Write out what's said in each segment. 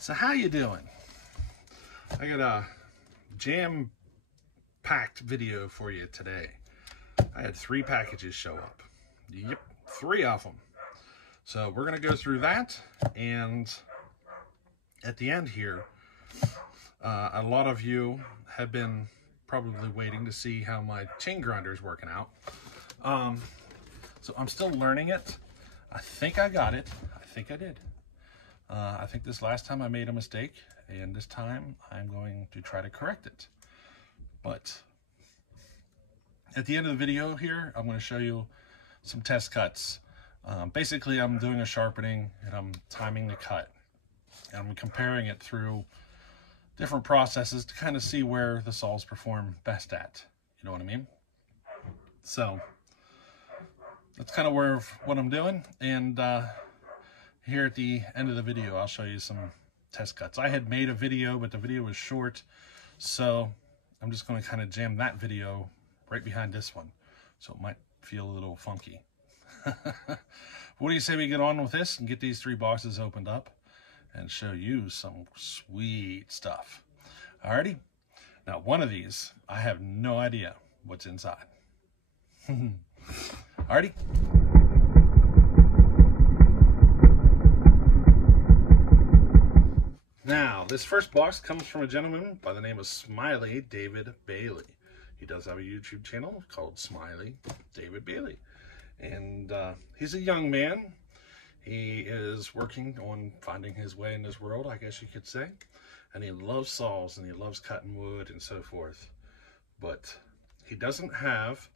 So how you doing? I got a jam-packed video for you today. I had 3 packages show up. Yep, 3 of them. So we're going to go through that, and at the end here, a lot of you have been probably waiting to see how my chain grinder is working out. So I'm still learning it. I think I got it. I think I did. I think this last time I made a mistake, and this time I'm going to try to correct it. But at the end of the video here, I'm going to show you some test cuts. Basically, I'm doing a sharpening and I'm timing the cut. And I'm comparing it through different processes to kind of see where the saws perform best at. You know what I mean? So that's kind of what I'm doing. And here at the end of the video, I'll show you some test cuts. I had made a video, but the video was short, so I'm just going to kind of jam that video right behind this one, so it might feel a little funky. What do you say we get on with this and get these 3 boxes opened up and show you some sweet stuff? Alrighty. Now, one of these, I have no idea what's inside. Alrighty. Now, this first box comes from a gentleman by the name of Smiley David Bailey. He does have a YouTube channel called Smiley David Bailey. And he's a young man. He is working on finding his way in this world, I guess you could say. And he loves saws and he loves cutting wood and so forth. But he doesn't have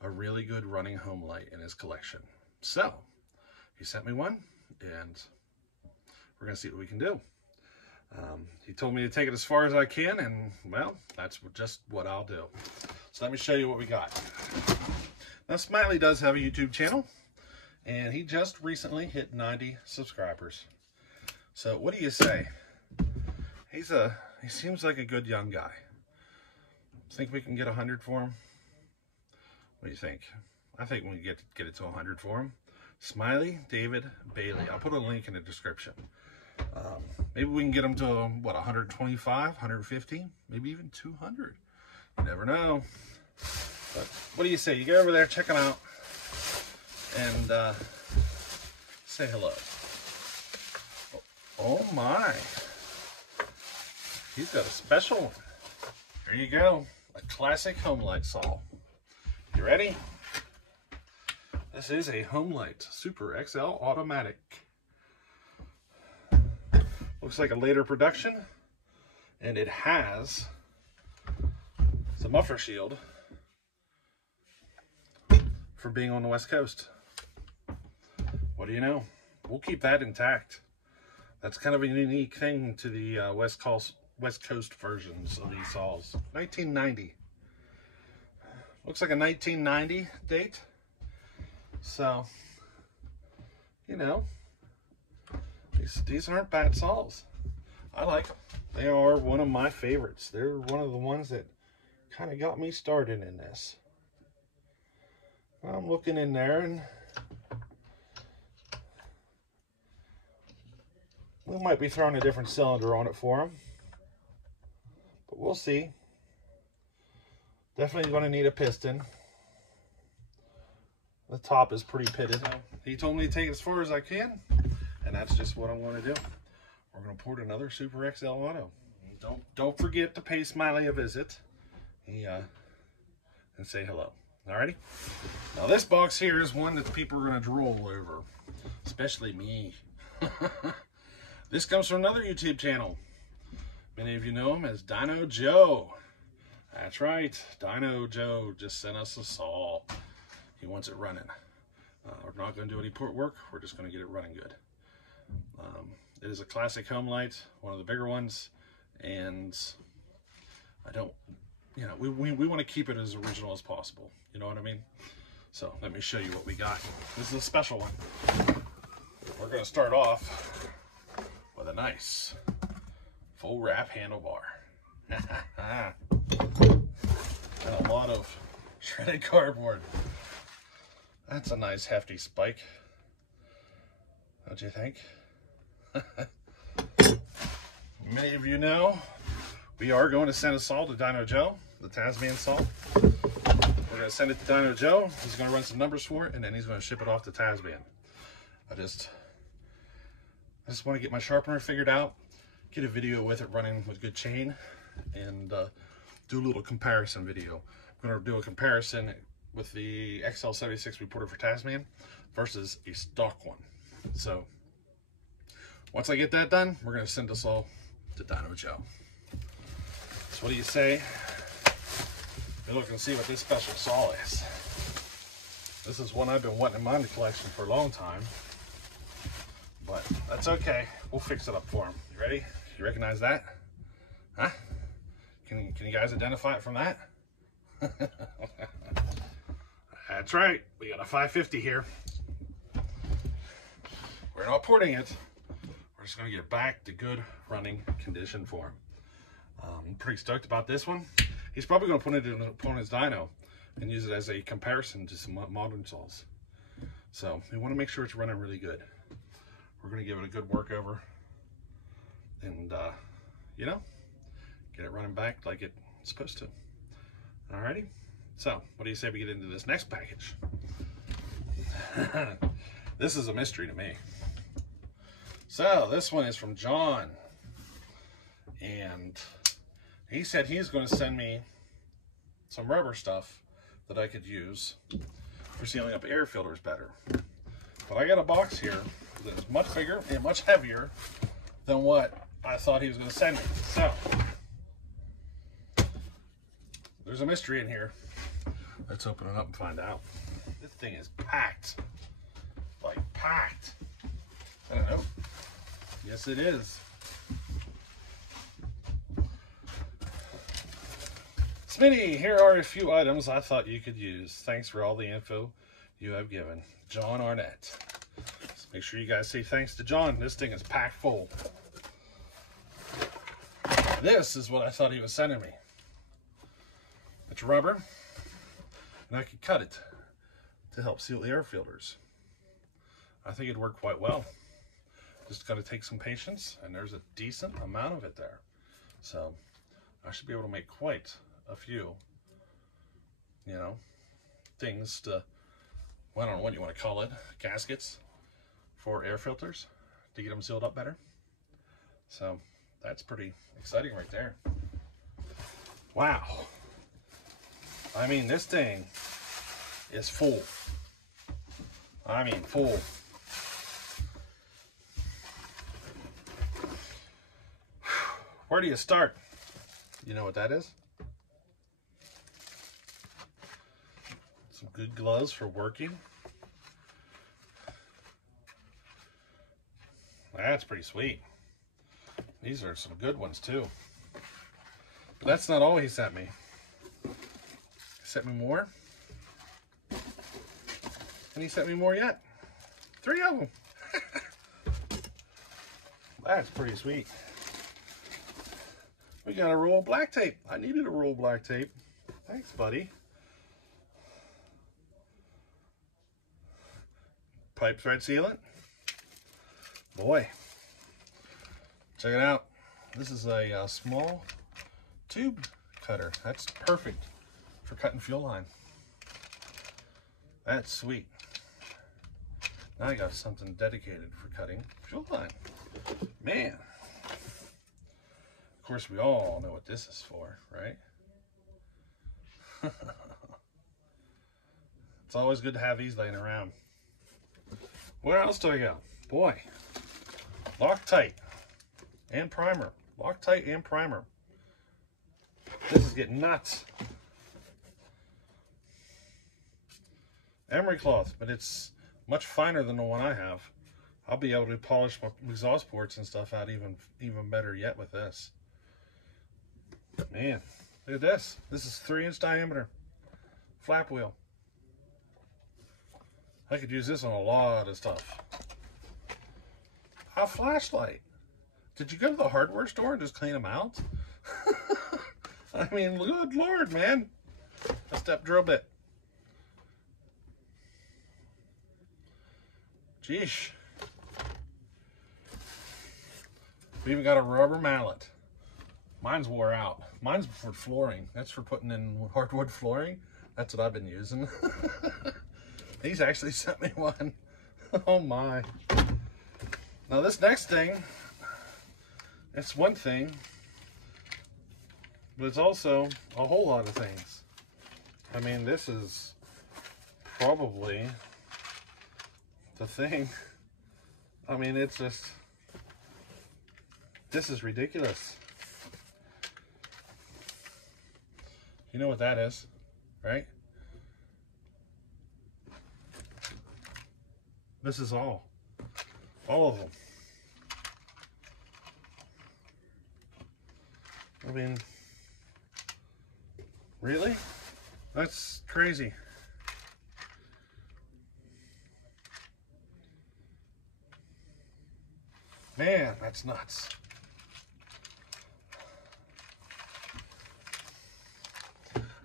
a really good running Homelite in his collection. So, he sent me one, and we're going to see what we can do. He told me to take it as far as I can, and well, that's just what I'll do. So let me show you what we got. Now, Smiley does have a YouTube channel, and he just recently hit 90 subscribers. So what do you say? He seems like a good young guy. Think we can get 100 for him? What do you think? I think we can get it to 100 for him. Smiley David Bailey. I'll put a link in the description. Maybe we can get them to, what, 125, 150, maybe even 200. You never know. But what do you say? You get over there, check them out, and say hello. Oh my. He's got a special one. There you go. A classic Homelite saw. You ready? This is a Homelite Super XL Automatic. Looks like a later production, and it has the muffler shield for being on the West Coast. What do you know? We'll keep that intact. That's kind of a unique thing to the West Coast versions of these saws. 1990. Looks like a 1990 date. So, you know, these aren't bad saws. I like them. They are one of my favorites. They're one of the ones that kind of got me started in this. I'm looking in there, and we might be throwing a different cylinder on it for them, but we'll see. Definitely going to need a piston. The top is pretty pitted. He told me to take it as far as I can, and that's just what I'm going to do. We're going to port another Super XL Auto. Don't forget to pay Smiley a visit and say hello. Alrighty? Now this box here is one that people are going to drool over, especially me. This comes from another YouTube channel. Many of you know him as Dino Joe. That's right, Dino Joe just sent us a saw. He wants it running. We're not going to do any port work. We're just going to get it running good. It is a classic Homelite, one of the bigger ones, and I don't, you know, we want to keep it as original as possible. You know what I mean? So let me show you what we got. This is a special one. We're going to start off with a nice full wrap handlebar. And a lot of shredded cardboard. That's a nice hefty spike. Don't you think? Many of you know, we are going to send a saw to Dino Joe, the Tasman saw. We're going to send it to Dino Joe. He's going to run some numbers for it, and then he's going to ship it off to Tasman. I just want to get my sharpener figured out, get a video with it running with good chain, and do a little comparison video. I'm going to do a comparison with the XL76 we ported for Tasman versus a stock one. So once I get that done, we're going to send this all to Dino Joe. So what do you say? We're looking to see what this special saw is. This is one I've been wanting in my collection for a long time, but that's okay. We'll fix it up for him. You ready? You recognize that? Huh? Can you guys identify it from that? That's right. We got a 550 here. We're not porting it. We're just going to get back to good running condition for him. I'm pretty stoked about this one. He's probably going to put it in his dyno and use it as a comparison to some modern saws. So we want to make sure it's running really good. We're going to give it a good workover and, you know, get it running back like it's supposed to. Alrighty. So what do you say we get into this next package? This is a mystery to me. So this one is from John, and he said he's going to send me some rubber stuff that I could use for sealing up air filters better. But I got a box here that is much bigger and much heavier than what I thought he was going to send me. So there's a mystery in here. Let's open it up and find out. This thing is packed. Like packed. I don't know. Yes, it is. Smitty, here are a few items I thought you could use. Thanks for all the info you have given. John Arnett. So make sure you guys say thanks to John. This thing is packed full. This is what I thought he was sending me. It's rubber, and I could cut it to help seal the air filters. I think it'd work quite well. Just got to take some patience, and there's a decent amount of it there. So I should be able to make quite a few, you know, things to, well, I don't know what you want to call it, gaskets for air filters to get them sealed up better. So that's pretty exciting right there. Wow. I mean, this thing is full. I mean, full. Where do you start? You know what that is? Some good gloves for working. That's pretty sweet. These are some good ones too. But that's not all he sent me. He sent me more. And he sent me more yet. 3 of them. That's pretty sweet. We got a roll of black tape. I needed a roll of black tape. Thanks, buddy. Pipe thread sealant. Boy, check it out. This is a small tube cutter. That's perfect for cutting fuel line. That's sweet. Now I got something dedicated for cutting fuel line. Man. Of course, we all know what this is for, right? It's always good to have these laying around. Where else do I go? Boy, Loctite and primer. Loctite and primer. This is getting nuts. Emery cloth, but it's much finer than the one I have. I'll be able to polish my exhaust ports and stuff out even better yet with this. Man, look at this. This is 3-inch diameter flap wheel. I could use this on a lot of stuff. A flashlight. Did you go to the hardware store and just clean them out? I mean, good Lord, man. A step drill bit. Jeesh. We even got a rubber mallet. Mine's wore out. Mine's for flooring. That's for putting in hardwood flooring. That's what I've been using. He's actually sent me one. Oh my. Now this next thing, it's one thing, but it's also a whole lot of things. I mean, this is probably the thing. I mean, it's just, this is ridiculous. You know what that is, right? This is all of them. I mean, really? That's crazy. Man, that's nuts.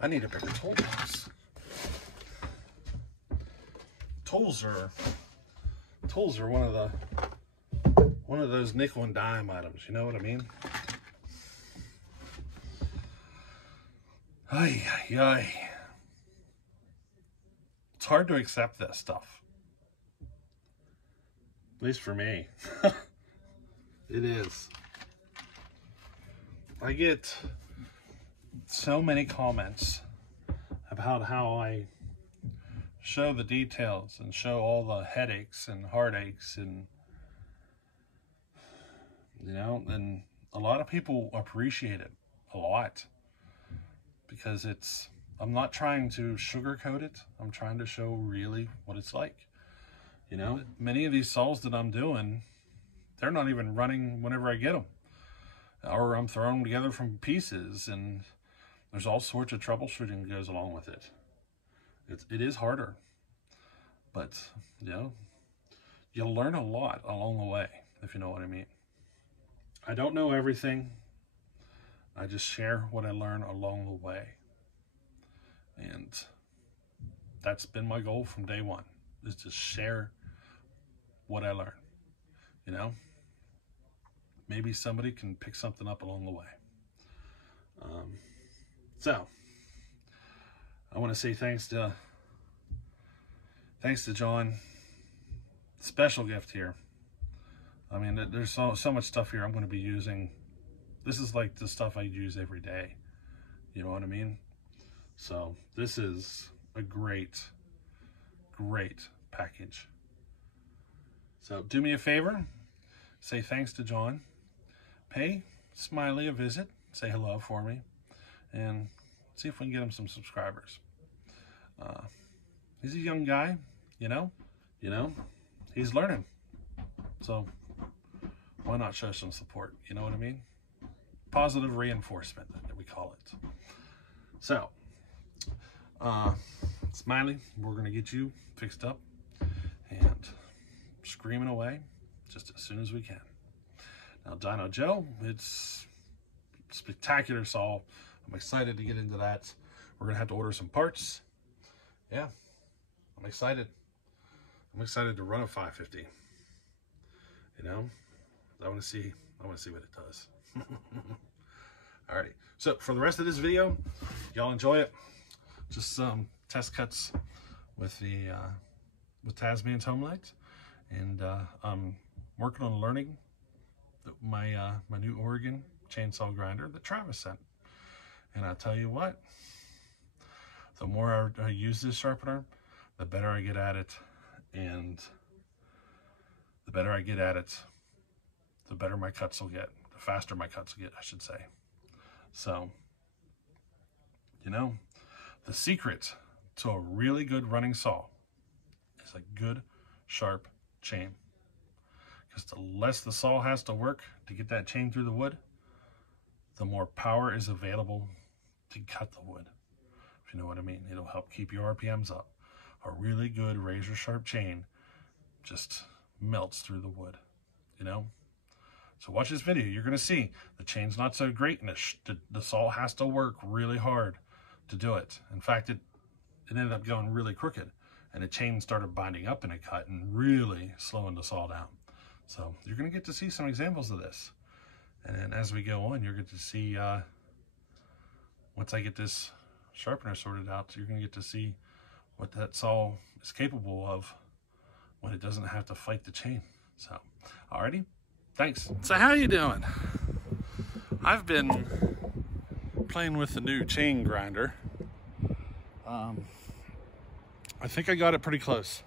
I need a bigger toolbox. Tools are one of those nickel and dime items, you know what I mean? Ay, ay, ay. It's hard to accept this stuff. At least for me. It is. I get so many comments about how I show the details and show all the headaches and heartaches, and you know, and a lot of people appreciate it a lot because I'm not trying to sugarcoat it. I'm trying to show really what it's like. You know, many of these saws that I'm doing, they're not even running whenever I get them, or I'm throwing them together from pieces, and there's all sorts of troubleshooting that goes along with it. It is harder, but you know, you'll learn a lot along the way, if you know what I mean. I don't know everything. I just share what I learn along the way. And that's been my goal from day one, is to share what I learn. You know, maybe somebody can pick something up along the way. So I want to say thanks to John. Special gift here. I mean, there's so much stuff here I'm going to be using. This is like the stuff I use every day. You know what I mean? So this is a great package. So do me a favor, say thanks to John, pay Smiley a visit, say hello for me, and see if we can get him some subscribers. He's a young guy, you know, he's learning. So why not show some support? You know what I mean? Positive reinforcement, that we call it. So, Smiley, we're going to get you fixed up and screaming away just as soon as we can. Now, Dino Joe, it's spectacular saw. I'm excited to get into that. We're going to have to order some parts. Yeah, I'm excited. I'm excited to run a 550. You know, I want to see what it does. Alrighty, so for the rest of this video, y'all enjoy it. Just some test cuts with the with Tasman's Homelite, and I'm working on learning my my new Oregon chainsaw grinder that Travis sent. And I tell you what, the more I use this sharpener, the better I get at it, and the better I get at it, the better my cuts will get, the faster my cuts will get, I should say. So, you know, the secret to a really good running saw is a good, sharp chain. Because the less the saw has to work to get that chain through the wood, the more power is available to cut the wood. If you know what I mean, it'll help keep your RPMs up. A really good razor sharp chain just melts through the wood, you know? So watch this video, you're gonna see the chain's not so great, and the saw has to work really hard to do it. In fact, it ended up going really crooked, and the chain started binding up in a cut and really slowing the saw down. So you're gonna get to see some examples of this. And then as we go on, you're going to see, once I get this sharpener sorted out, you're going to get to see what that saw is capable of when it doesn't have to fight the chain. So, alrighty, thanks. So how you doing? I've been playing with the new chain grinder. I think I got it pretty close.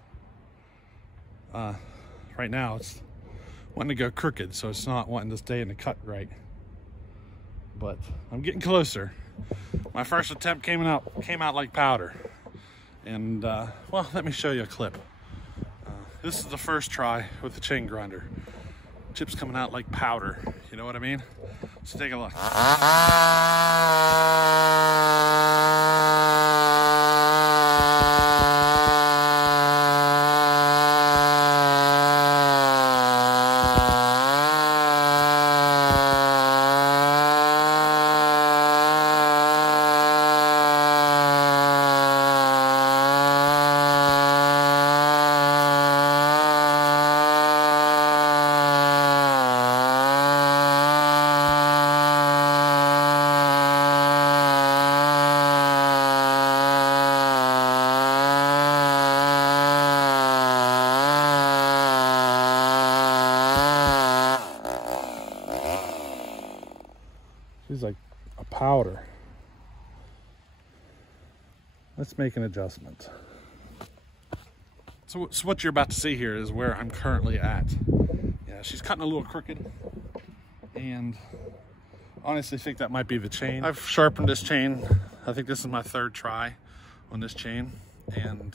Right now it's wanting to go crooked, so it's not wanting to stay in the cut right. But I'm getting closer. My first attempt came out like powder. And well, let me show you a clip. This is the first try with the chain grinder. Chips coming out like powder, you know what I mean? So take a look. She's like a powder. Let's make an adjustment. So what you're about to see here is where I'm currently at. Yeah, she's cutting a little crooked, and honestly think that might be the chain. I've sharpened this chain. I think this is my third try on this chain, and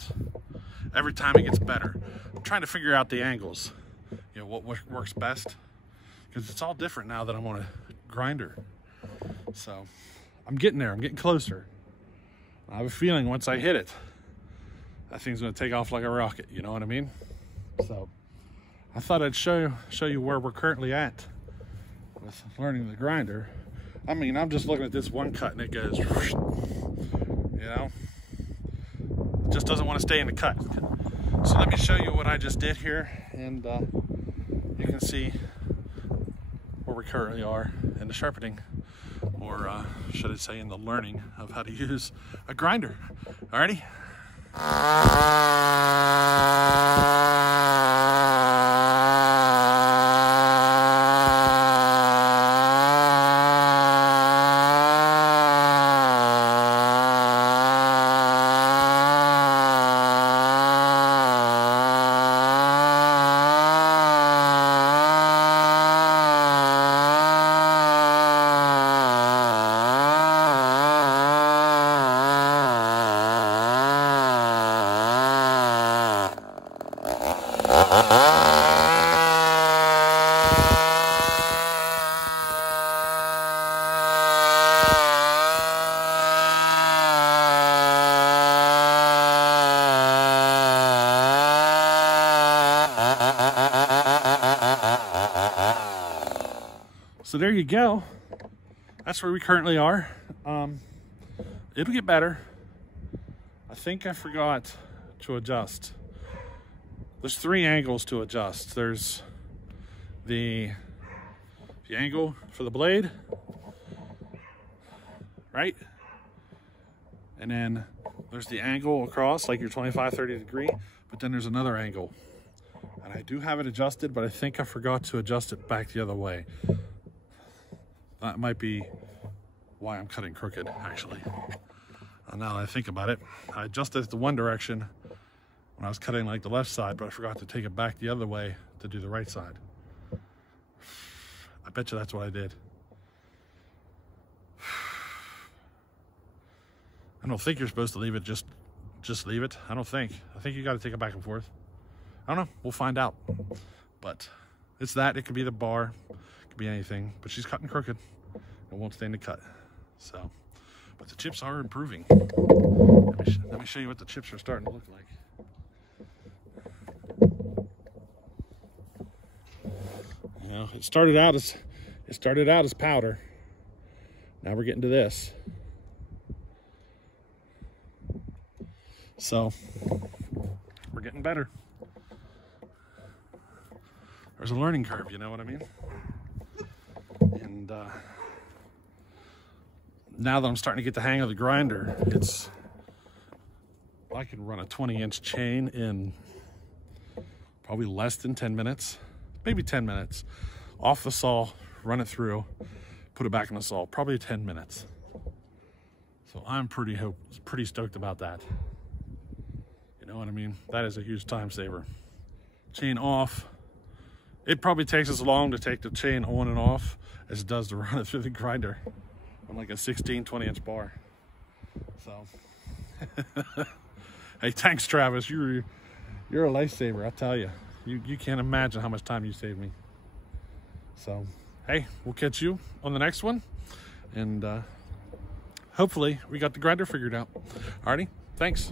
every time it gets better. I'm trying to figure out the angles, you know, what works best, because it's all different now that I'm on a grinder. So I'm getting there, I'm getting closer. I have a feeling once I hit it, that thing's gonna take off like a rocket, you know what I mean? So I thought I'd show you where we're currently at with learning the grinder. I mean, I'm just looking at this one cut and it goes, you know, it just doesn't want to stay in the cut. So let me show you what I just did here, and you can see where we currently are in the sharpening, or should I say in the learning of how to use a grinder. Alrighty? So there you go. That's where we currently are. It'll get better. I think I forgot to adjust. There's 3 angles to adjust. There's the angle for the blade, right? And then there's the angle across, like your 25, 30 degree, but then there's another angle. And I do have it adjusted, but I think I forgot to adjust it back the other way. That might be why I'm cutting crooked, actually. Now that I think about it, I adjusted it the one direction when I was cutting like the left side, but I forgot to take it back the other way to do the right side. I bet you that's what I did. I don't think you're supposed to leave it, just leave it. I don't think. I think you got to take it back and forth. I don't know. We'll find out. But it's that. It could be the bar. It could be anything. But she's cutting crooked. It won't stay in the cut. So, but the chips are improving. Let me show you what the chips are starting to look like. You know, it started out as powder. Now we're getting to this. So we're getting better. There's a learning curve, you know what I mean? And And now that I'm starting to get the hang of the grinder, I can run a 20-inch chain in probably less than 10 minutes, maybe 10 minutes. Off the saw, run it through, put it back in the saw, probably 10 minutes. So I'm pretty stoked about that. You know what I mean? That is a huge time saver. Chain off. It probably takes as long to take the chain on and off as it does to run it through the grinder on like a 16, 20-inch bar. So, hey, thanks, Travis. You're a lifesaver, I tell you. You can't imagine how much time you saved me. So, hey, we'll catch you on the next one. And hopefully we got the grinder figured out. Alrighty, thanks.